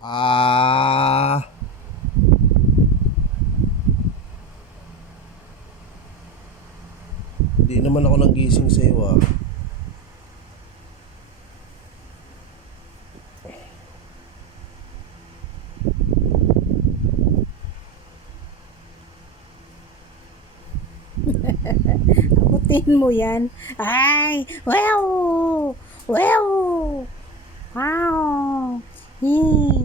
Ah, hindi naman ako nanggising sa iyo ah. Abutin mo yan. Ay! Wow! Wow! Wow! Hey.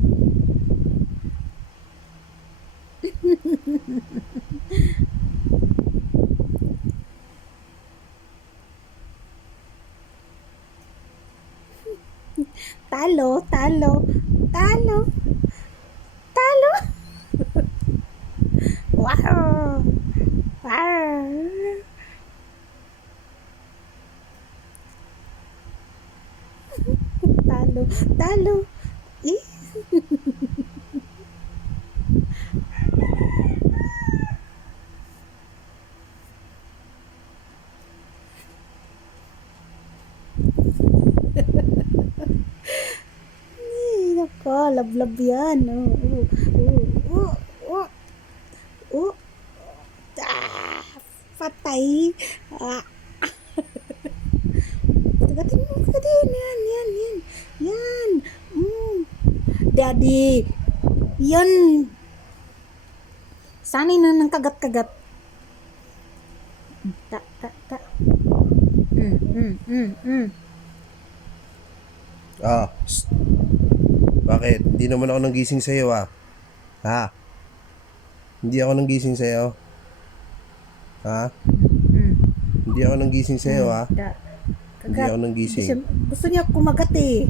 Talo, talo, talo, talo. Wow! Wow! Talo, talo. Eh? Ay, nako, lablab yan. Oh. Oh. Ah, patay. Ah. Kagatin mo, kagatin. Yan. Yan. Mm. Daddy. Yan. Sanay na ng kagat-kagat. Ta. Mm. Ah, psst. Bakit? Hindi naman ako nanggising sa iyo ah. Ha? Hindi ako nanggising sa iyo. Ha? Mm. Hindi ako nanggising sa iyo ah. Hindi Kagat. ako nanggising. Gusto niya kumagat eh.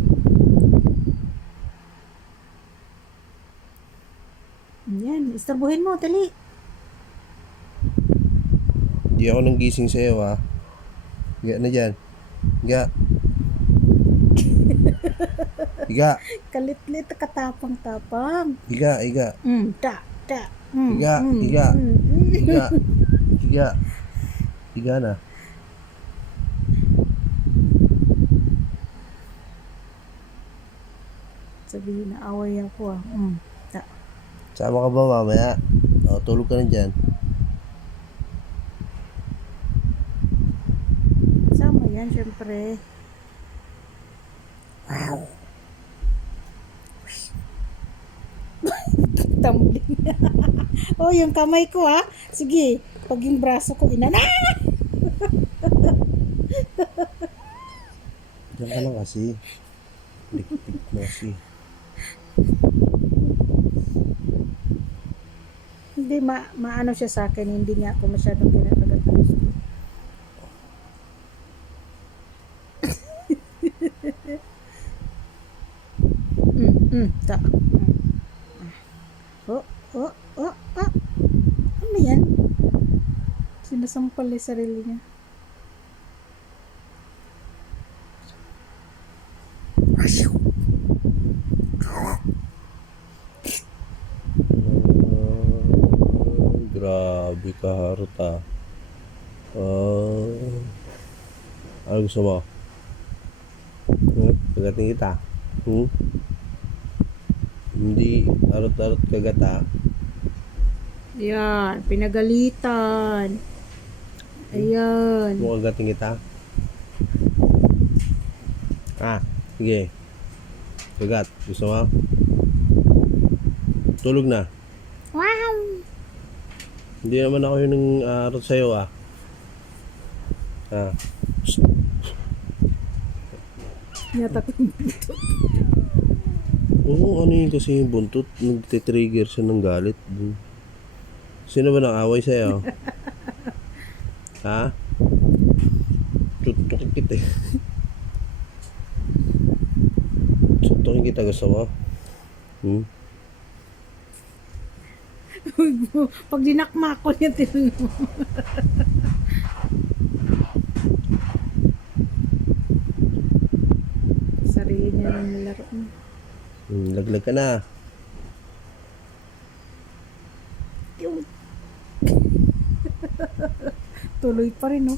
Yan, istorbohin mo, dali. Hindi ako nanggising sa iyo ah. Higa na diyan. Higa. Higa. Kalit-lit, katapang-tapang. Higa. Ta. Higa. Higa. Higa na. Sabihin na away ako ah. Ta. Sama ka ba mamaya? O, tulog ka na dyan. Sama yan, syempre. Wow. Tumbling. Oh, yung kamay ko ha. Sige, pag yung braso ko inana. Diyan ka lang kasi. Lik-lik mo kasi. Hindi maano siya sa akin, hindi niya ako masyadong kinakagat ng gusto. Ta. Oh. Ano yan? Sinasampal yung sarili niya. Grabe ka, Haruta. Ano gusto mo? Kagatin kita. Hindi arot-arot kagata. Yan, pinagalitan. Ayan. Mo kagatin kita. Sige. Kagat. Gusto mo? Tulog na. Wow! Hindi naman ako yung arot sa'yo ah. Yatak. Oo, ano yun kasi yung buntot. Nagtitrigger siya ng galit. Sino ba nang away sa'yo? Ha? Tutukin kita eh. Tutukin kita, gusto mo? Pag dinakma ko niya, tinanong mo. Sarili niya ng nilaro mo. Laglag ka na. Tuloy pa rin, no?